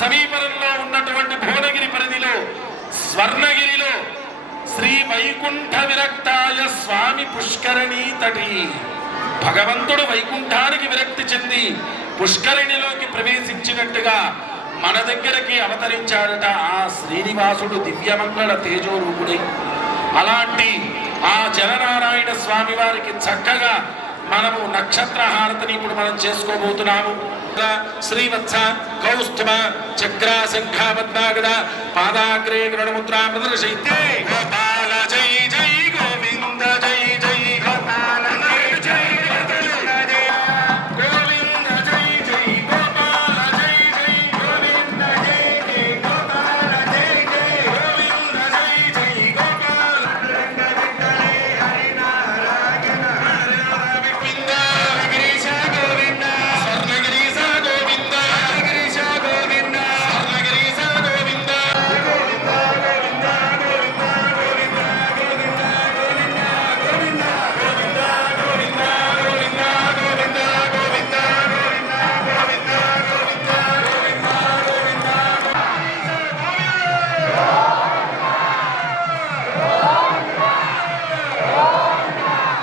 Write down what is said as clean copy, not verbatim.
సమీపంలో ఉన్నటువంటి భువనగిరి పరిధిలో స్వర్ణగిరిలో శ్రీ వైకుంఠ విరక్తాయ స్వామి పుష్కరిణి తటి భగవంతుడు వైకుంఠానికి విరక్తి చెంది పుష్కరిణిలోకి ప్రవేశించినట్టుగా మన దగ్గరికి అవతరించాడట ఆ శ్రీనివాసుడు దివ్యమంగళ తేజోరూపుడై. అలాంటి ఆ జననారాయణ స్వామి వారికి చక్కగా మనము నక్షత్ర హారతిని ఇప్పుడు మనం చేసుకోబోతున్నాము. శ్రీవత్స కౌస్తుభ చక్ర శంఖ పద్మాగద పాదాగ్రే గరుడముద్రా ప్రదర్శయితే